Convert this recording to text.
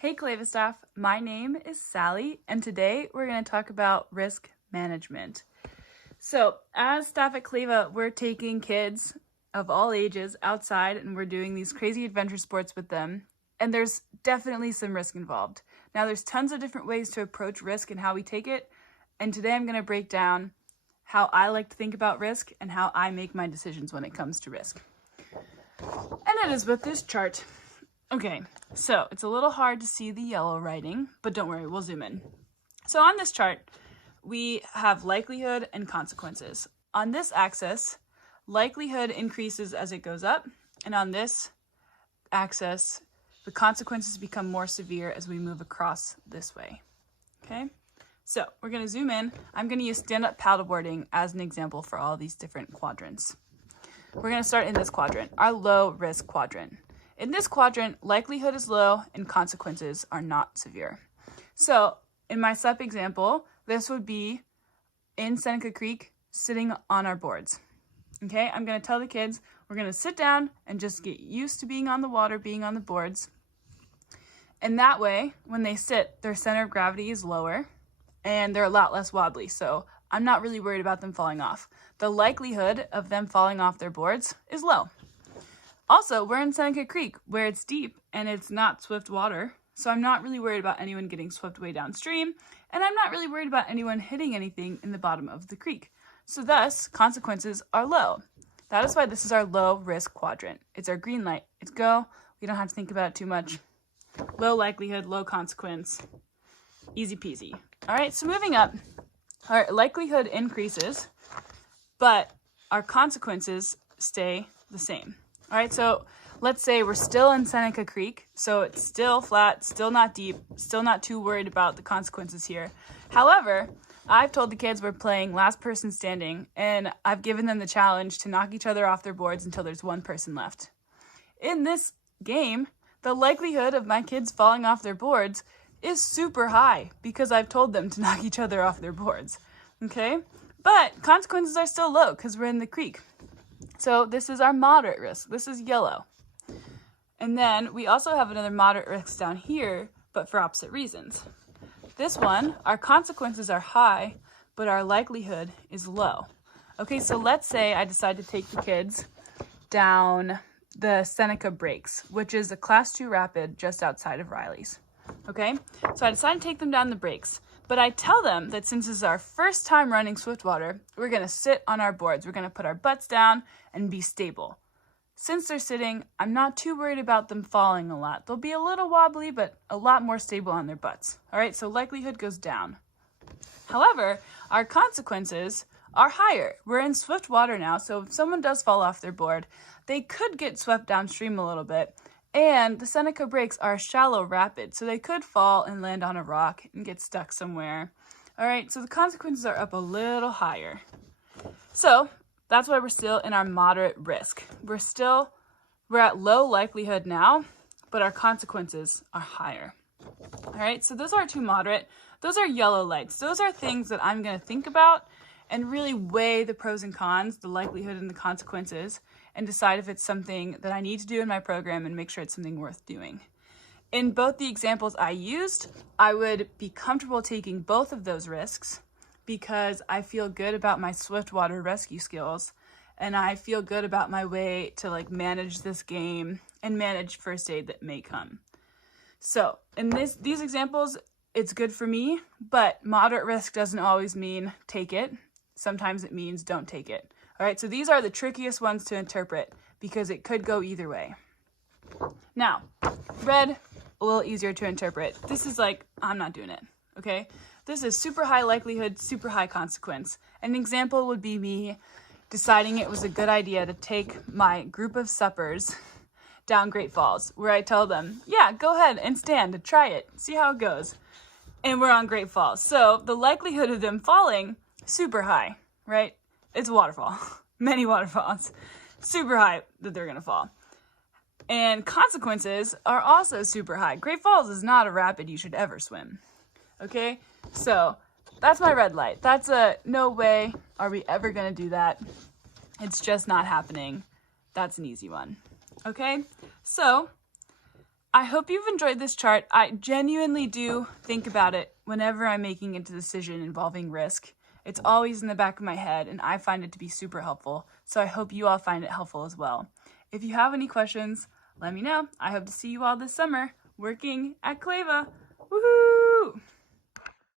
Hey Clava staff, my name is Sally, and today we're going to talk about risk management. So, as staff at Clava, we're taking kids of all ages outside and we're doing these crazy adventure sports with them, and there's definitely some risk involved. Now, there's tons of different ways to approach risk and how we take it, and today I'm going to break down how I like to think about risk and how I make my decisions when it comes to risk. And it is with this chart. Okay, so it's a little hard to see the yellow writing, but don't worry, we'll zoom in. So on this chart, we have likelihood and consequences. On this axis, likelihood increases as it goes up, and on this axis, the consequences become more severe as we move across this way. Okay, so we're going to zoom in. I'm going to use stand-up paddleboarding as an example for all these different quadrants. We're going to start in this quadrant, our low-risk quadrant. In this quadrant, likelihood is low and consequences are not severe. So in my SUP example, this would be in Seneca Creek sitting on our boards. Okay, I'm going to tell the kids we're going to sit down and just get used to being on the water, being on the boards. And that way, when they sit, their center of gravity is lower and they're a lot less wobbly. So I'm not really worried about them falling off. The likelihood of them falling off their boards is low. Also, we're in Seneca Creek where it's deep and it's not swift water, so I'm not really worried about anyone getting swept way downstream, and I'm not really worried about anyone hitting anything in the bottom of the creek. So thus, consequences are low. That is why this is our low risk quadrant. It's our green light. It's go. We don't have to think about it too much. Low likelihood, low consequence. Easy peasy. All right, so moving up, our likelihood increases, but our consequences stay the same. All right, so let's say we're still in Seneca Creek, so it's still flat, still not deep, still not too worried about the consequences here. However, I've told the kids we're playing last person standing, and I've given them the challenge to knock each other off their boards until there's one person left. In this game, the likelihood of my kids falling off their boards is super high because I've told them to knock each other off their boards, okay? But consequences are still low because we're in the creek. So this is our moderate risk. This is yellow. And then we also have another moderate risk down here, but for opposite reasons. This one, our consequences are high, but our likelihood is low. Okay, so let's say I decide to take the kids down the Seneca Breaks, which is a class 2 rapid just outside of Riley's. Okay, so I decide to take them down the breaks. But I tell them that since this is our first time running Swiftwater, we're going to sit on our boards. We're going to put our butts down and be stable. Since they're sitting, I'm not too worried about them falling a lot. They'll be a little wobbly, but a lot more stable on their butts. All right, so likelihood goes down. However, our consequences are higher. We're in Swiftwater now, so if someone does fall off their board, they could get swept downstream a little bit. And the Seneca Breaks are a shallow rapid, so they could fall and land on a rock and get stuck somewhere. All right, so the consequences are up a little higher. So that's why we're still in our moderate risk. We're at low likelihood now, but our consequences are higher. All right, so those are two moderate. Those are yellow lights. Those are things that I'm going to think about and really weigh the pros and cons, the likelihood and the consequences, and decide if it's something that I need to do in my program and make sure it's something worth doing. In both the examples I used, I would be comfortable taking both of those risks because I feel good about my Swiftwater rescue skills and I feel good about my way to manage this game and manage first aid that may come. So in these examples, it's good for me, but moderate risk doesn't always mean take it. Sometimes it means don't take it. All right, so these are the trickiest ones to interpret because it could go either way. Now, red, a little easier to interpret. This is I'm not doing it, okay? This is super high likelihood, super high consequence. An example would be me deciding it was a good idea to take my group of suppers down Great Falls, where I tell them, yeah, go ahead and stand, try it, see how it goes. And we're on Great Falls. So the likelihood of them falling, super high, right? It's a waterfall, many waterfalls, super high that they're gonna fall. And consequences are also super high. Great Falls is not a rapid you should ever swim, okay? So that's my red light. That's a no way are we ever gonna do that. It's just not happening. That's an easy one, okay? So I hope you've enjoyed this chart. I genuinely do think about it whenever I'm making a decision involving risk. It's always in the back of my head, and I find it to be super helpful. So I hope you all find it helpful as well. If you have any questions, let me know. I hope to see you all this summer working at Clava. Woohoo!